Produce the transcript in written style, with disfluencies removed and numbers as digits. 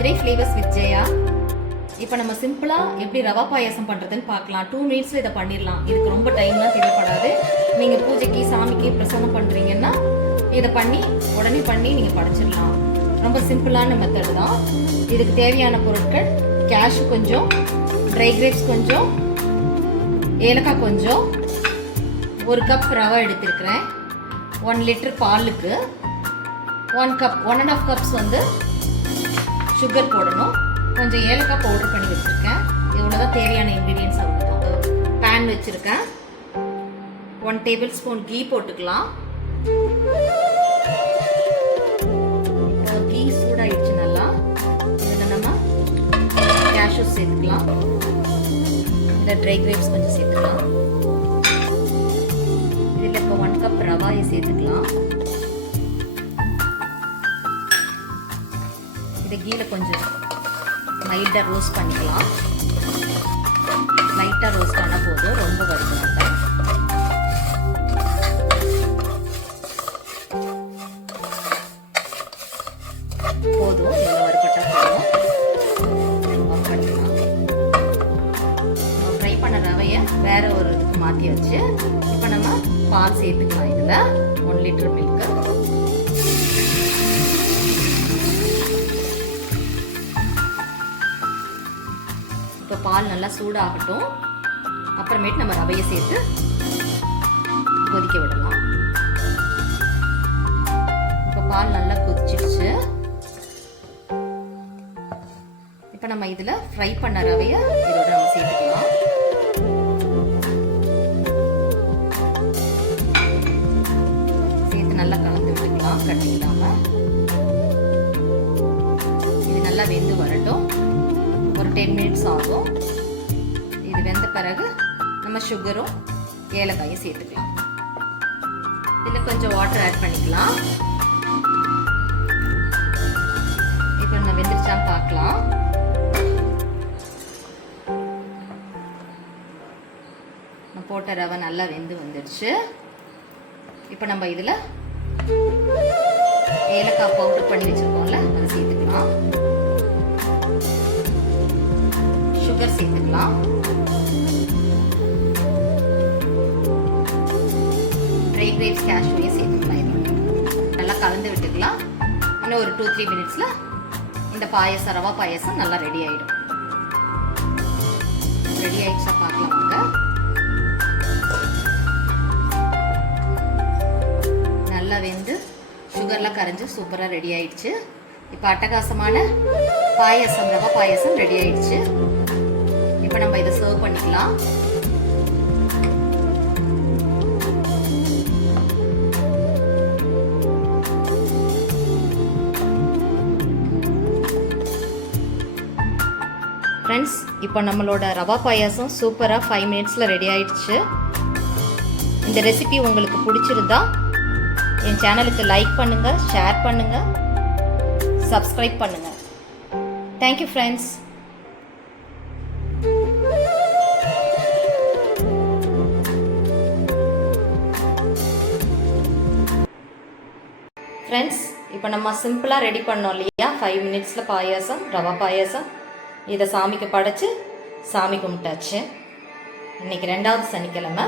Madurai flavours with Jaya. இப்போ நம்ம சிம்பிளாக எப்படி ரவா பாயாசம் பண்ணுறதுன்னு பார்க்கலாம். 2 மினிட்ஸில் இதை பண்ணிடலாம். இதுக்கு ரொம்ப டைம்லாம் தேவைப்படாது. நீங்கள் பூஜைக்கு சாமிக்கு பிரசாதம் பண்ணுறீங்கன்னா இதை பண்ணி உடனே பண்ணி நீங்கள் படைச்சிடலாம். ரொம்ப சிம்பிளான மெத்தடு தான். இதுக்கு தேவையான பொருட்கள் கேஷ்யூ கொஞ்சம், ட்ரை கிரேப்ஸ் கொஞ்சம், ஏலக்காய் கொஞ்சம், 1 கப் ரவை எடுத்திருக்கிறேன், 1 லிட்டர் பாலுக்கு 1 கப் 1.5 கப்ஸ் வந்து சுகர் போடணும், கொஞ்சம் ஏலக்காய் பவுடர் பண்ணி வச்சுருக்கேன். இவ்வளோதான் தேவையான இன்க்ரீடியன்ஸ். அவ்வளோதான். பேன் வச்சுருக்கேன், 1 டேபிள் ஸ்பூன் கீ போட்டுக்கலாம். கீ சூடாயிடுச்சு நல்லா. இதில் நம்ம கேஷ்யூ சேர்த்துக்கலாம், இல்லை ட்ரை கிரேப்ஸ் கொஞ்சம் சேர்த்துக்கலாம். இதில் இப்போ 1 கப் ரவாயை சேர்த்துக்கலாம். இதை கீழே கொஞ்சம் மைல்டாக ரோஸ்ட் பண்ணிக்கலாம். லைட்டாக ரோஸ்ட் ஆனால் போதும், ரொம்ப வறுக்க மாட்டேன். போதும், இவ்வளோ வறுப்பட்டால் போதும். ஆஃப் பண்ணிக்கலாம். ஃப்ரை பண்ண ரவையை வேற ஒரு இதுக்கு மாற்றி வச்சு இப்போ நம்ம பால் சேர்த்துக்கலாம். இதில் 1 லிட்டர் மில்க்கு. இப்போ பால் நல்லா சூடாகட்டும். அப்புறமேட்டு நம்ம ரவையை சேர்த்து கொதிக்க விடலாம். இப்போ பால் நல்லா கொதிச்சிடுச்சு. இப்போ நம்ம இதில் ஃப்ரை பண்ண ரவையை இதோட நம்ம சேர்த்துக்கலாம். சேர்த்து நல்லா கலந்து விட்டுக்கலாம் கட்டி இல்லாமல். இது நல்லா வெந்து வரட்டும். ஒரு 10 மினிட்ஸ் ஆகும். இது வெந்த பிறகு நம்ம சுகரும் ஏலக்காயும் சேர்த்துக்கலாம். இதில் கொஞ்சம் வாட்டர் ஆட் பண்ணிக்கலாம். இப்போ நம்ம வெந்துருச்சான்னு பார்க்கலாம். நான் போட்ட ரவை நல்லா வெந்து வந்துடுச்சு. இப்போ நம்ம இதில் ஏலக்காய் பவுடர் பண்ணி வச்சுருக்கோம்ல, அதை சேர்த்துக்கலாம். சுகர் சேர்த்துக்கலாம். ட்ரை கிரேப்ஸ் கேஷ்யூவையும் சேர்த்துக்கலாம். இது நல்லா கலந்து விட்டுக்கலாம். இன்னும் ஒரு 2-3 மினிட்ஸில் இந்த பாயசம் ரவா பாயசம் நல்லா ரெடி ஆகிடும். ரெடி ஆகிடுச்சா பார்க்கலாம் வாங்க. நல்லா வெந்து சுகர்லாம் கரைஞ்சி சூப்பராக ரெடி ஆயிடுச்சு. இப்போ அட்டகாசமான பாயசம் ரவா பாயசம் ரெடி ஆயிடுச்சு. இப்போ நம்ம இதை சர்வ் பண்ணிக்கலாம். ஃப்ரெண்ட்ஸ், இப்போ நம்மளோட ரவா பாயாசம் சூப்பராக 5 மினிட்ஸில் ரெடி ஆயிடுச்சு. இந்த ரெசிபி உங்களுக்கு பிடிச்சிருந்தா என் சேனலுக்கு லைக் பண்ணுங்கள், ஷேர் பண்ணுங்கள், சப்ஸ்கிரைப் பண்ணுங்கள். Thank you friends. ஃப்ரெண்ட்ஸ், இப்போ நம்ம சிம்பிளாக ரெடி பண்ணோம் இல்லையா 5 மினிட்ஸில் பாயாசம், ரவா பாயாசம். இதை சாமிக்கு படைச்சு சாமி கும்பிட்டாச்சு. இன்றைக்கி 2வது சனிக்கிழமை.